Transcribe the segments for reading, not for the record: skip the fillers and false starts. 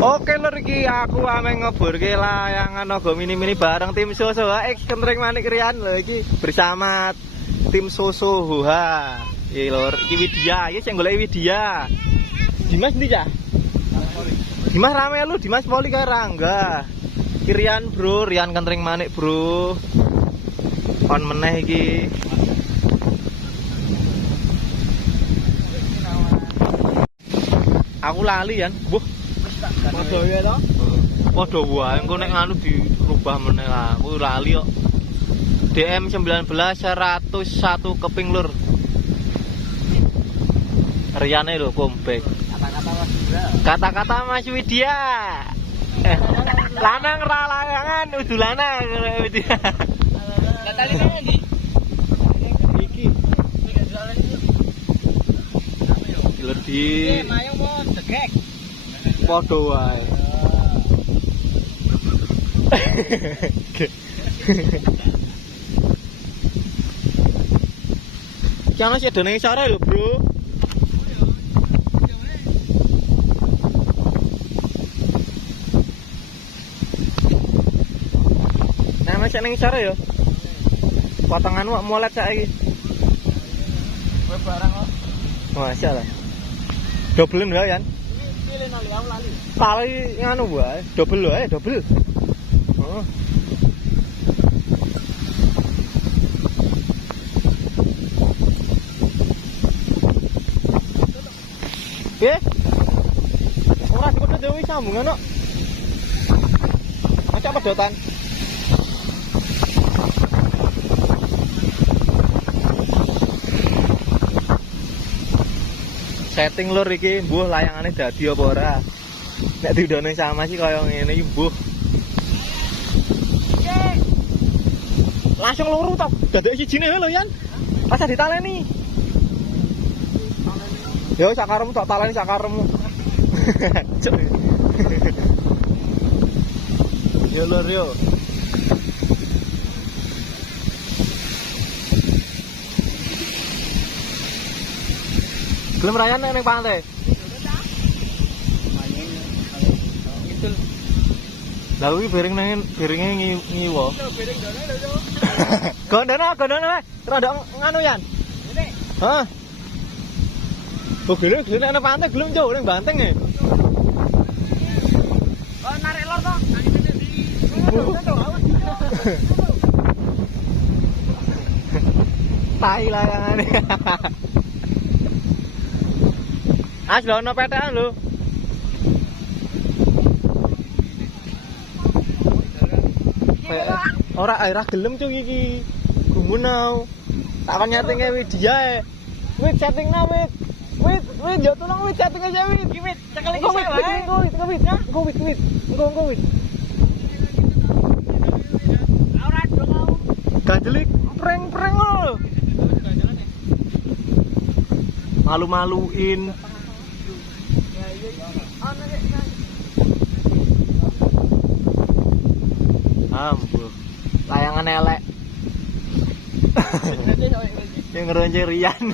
Oke lur, iki aku ame ngeburke layangan naga mini-mini bareng tim Soso X Kentreng Manik Rian lho iki bersama tim Soso Hoha. Iki lur, iki Widya, iki sing golek Widya. Dimas ndi cah? Dimas rame lu, Dimas Poli karo Rangga. Iki Rian bro, Rian Kentreng Manik bro. On meneh iki. Aku lali kan. Buh. Padha ya to? Padha wae engko nek nganu dirubah meneh lah. Aku lali kok. DM 19 101 keping lur. Riane lho comeback. Kata-kata Mas Widya. Lanang ra layangan udu lanang Widya. Tali nang ndi? Iki. Lur di Mayang mo degek. padha wae. Jangan sih ada ning sore lho, Bro. Nah, masih ning sore yo. Potongan wak molet saiki. Kowe barang kok. Masalah. Dobelen wae kan. Pilih nali aku lali. Tali nganu wae, dobel wae, dobel. Oh. Piye? Ora dipedhot dewe sambungan kok. Macak pedotan. Setting lur iki, mbuh layangane dadi apa ora. Nek diundone sama sih kaya ngene iki mbuh. Langsung loro to. Dadek sijine wae lho, Yan. Pas ditaleni. Yo sakaremu tak taleni sakaremu. Yo lur yo. Gelem rayan ning pantai. Lah kuwi beringe ngiwa. Gondone. Rada nganu Yan. Ini. Hah? Oh, gelem nang pantai gelem cuk ning Banteng e. Oh, narik lor to. Nang ngene di. Tai layangane. As lho ono petekan lho. Ora airah gelem cuk iki. Gumunau. Tak kon nyetinge Widya e. Wit settingna wit. Wit yo tolong wit setting aja wit. Iki wit, cekel iki Wit. Engko wit. Ora dong aku. Ganjelik preng lho. Malu-maluin. Ampun. Layangan elek. Yang ngeronce Rian.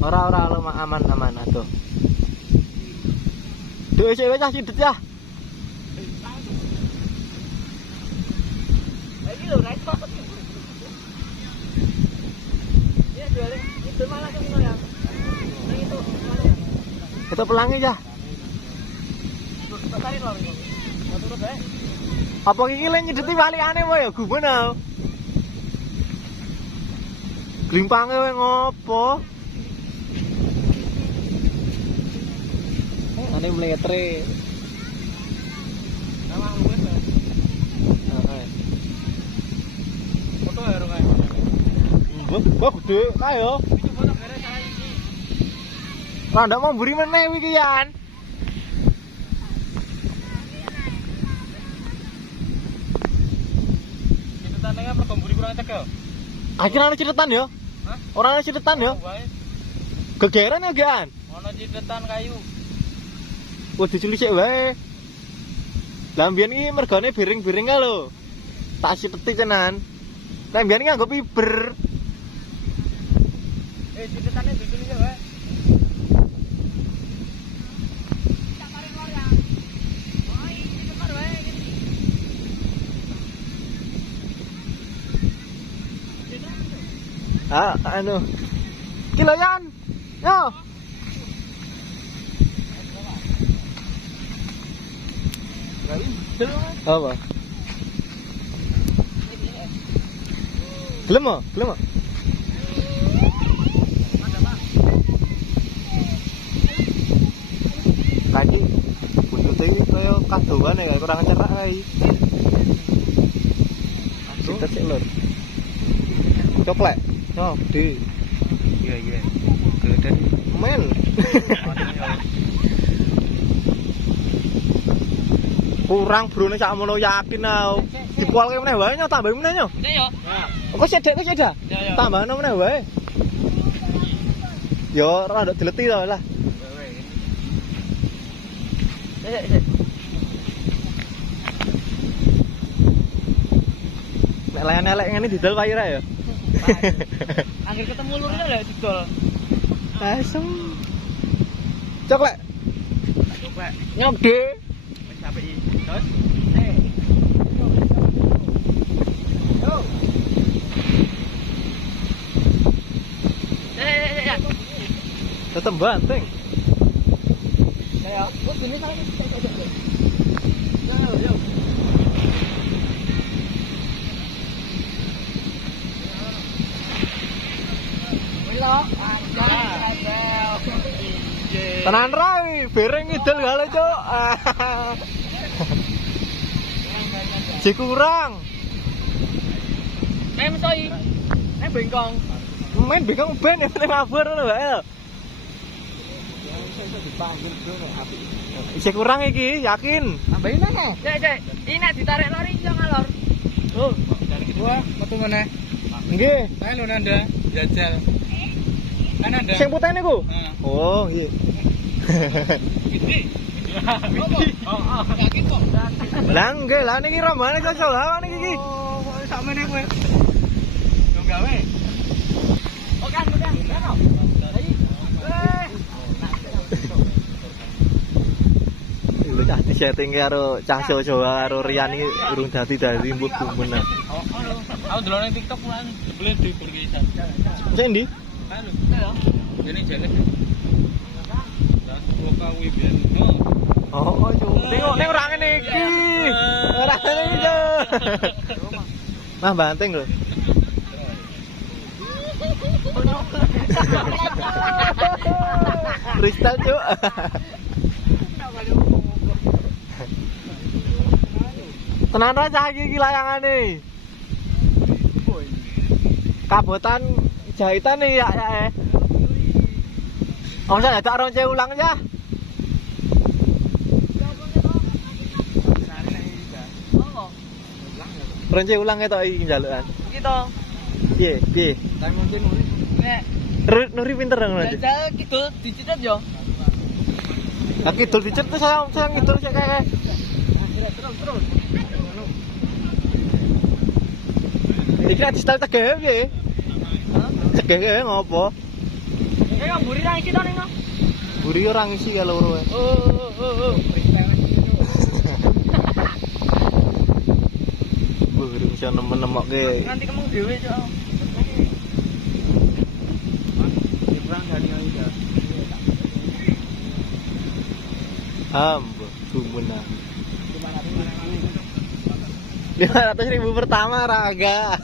Ora lo aman atuh. Duh cewek cah sidet ya. Lagi lho naik kok. Ya jualin itu malah ke ya. Nang itu mana ya? Kita pelangi ya. Tarik lor itu. Turut bae. Apa iki le nyedeti walikane wae ya gumenau. Glimpange wae ngopo? Ane mletre. Namang wis. Heeh. Foto ya rong ae. Mbah gede kae yo. Iki foto gara cara iki. Lah ndak mau mburi meneh iki Yan. Cetetan nang mergo mburi kurang cekel. Akhirnya ana cetetan yo. Hah? Ora ana cetetan yo. Wae. Gegeran ya Gan. Ono cetetan kayu. Wah diculik wae. Lah mbiyen iki mergane biring-biring kae lho. Tak ceteti tenan. Lah mbiyen nganggo fiber. Ditetane bikin iki wae. Anu. Kiloyan. Yo. Apa? Gelem mo? Gelem mo? Lagi buntute iki kaya kadoan ya kurang cerak kae. Kita cek lur. Coklek. Oh, di. Iya. Gede. Men. Kurang brone sak mono yakin ah. Dipolke meneh wae nyo tambah meneh nyo. Iya yo. Kok sedek kok sedek. Iya. Tambahno meneh wae. Yo rada dileti to lah. Nek layan-elek ngene didol wae ra ya. Angger ketemu lurine lho didol. Asem. Coklek. Coba. Nyogde. Wis sampe iki. Terus. Tetep banting. Ya, kok gini sampe. Yo. Tenan rai, bereng ngidul gale, Cuk. Ji kurang. Mesoi. Bengkong. Main bingung ben ya ngabur ngono wae. Isih kurang iki, yakin. Tambahin neh. Cek. Ini nek ditarik lori iso ngalor. Oh, wah, metu meneh. Nggih. Ayo lho Nanda, jajal. Kan Nanda. Sing putih niku? Heeh. Oh, nggih. Gede. Oh, yakin kok. Lah nggih, lah niki rombongan cocok lah niki iki. Oh, kok sakmene kowe. Yo gawe. Oh kan. Lho cah disetting karo cah Jawa karo Rian iki urung dadi mbok gumen. Aku delok ning TikTok lan boleh dipergisan. Sing ndi? Halo. Ini jelek. Lah, kok kuwi biyen. Oh, ning ora ngene iki. Ora ngene iki, Cuk. Mah banting lho. Kristal, Cuk. Tenan ra cah iki layangane. Kabotan jahitan nih ya. Om saya tak ronce ulang ya. Ronce ulang itu iki njalukan. Iki to. Piye? Kan mungkin nuri. Nek Nuri pinter dong nanti. jajal kidul dicitet yo. Lah kidul dicet tuh saya ngidul sik kayak. Terus. Iki nek distal tegeh piye? Tegeh ngopo? Ngamburi ra isi to ning no. Buri ora ngisi kalau loro. Oh. Buri bisa nemen-nemokke. Nanti kemung dhewe, Cuk. Kurang dari iki. Ambo, gumena. 500.000 pertama raga.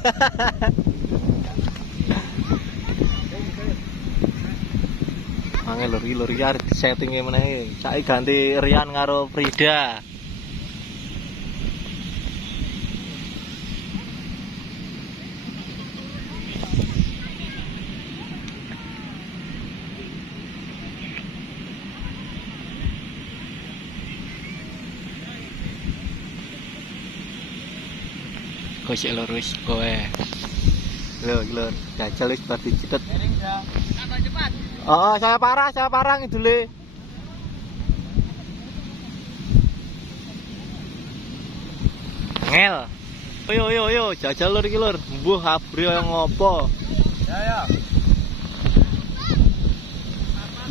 Angel lur iki settinge meneh. Saiki ganti Rian karo Frida. Kok sik lur wis kowe. Lur, jajal wis bar dicitet. Tambah cepat. Oh, saya parah ngidule. Ngel. Yo, jajal lur iki lur. Mbuh abri kaya ngopo. Ya.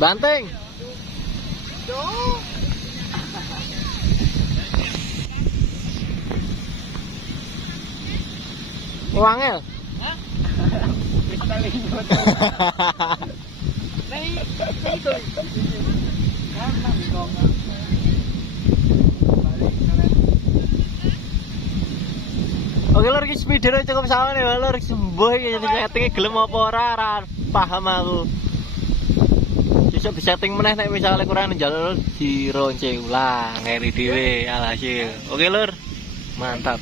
Banting. Wangel. Hah? Kita lihat. Nah, itu. Karena di kongkong. Oke lor, iki speedere cukup sawane ya lor, sembuh iki jadi settinge gelem apa ora paham aku. Besok disetting meneh nek misalnya kurang njaluk dironce ulang ngeri dhewe alhasil. Oke lur. Mantap.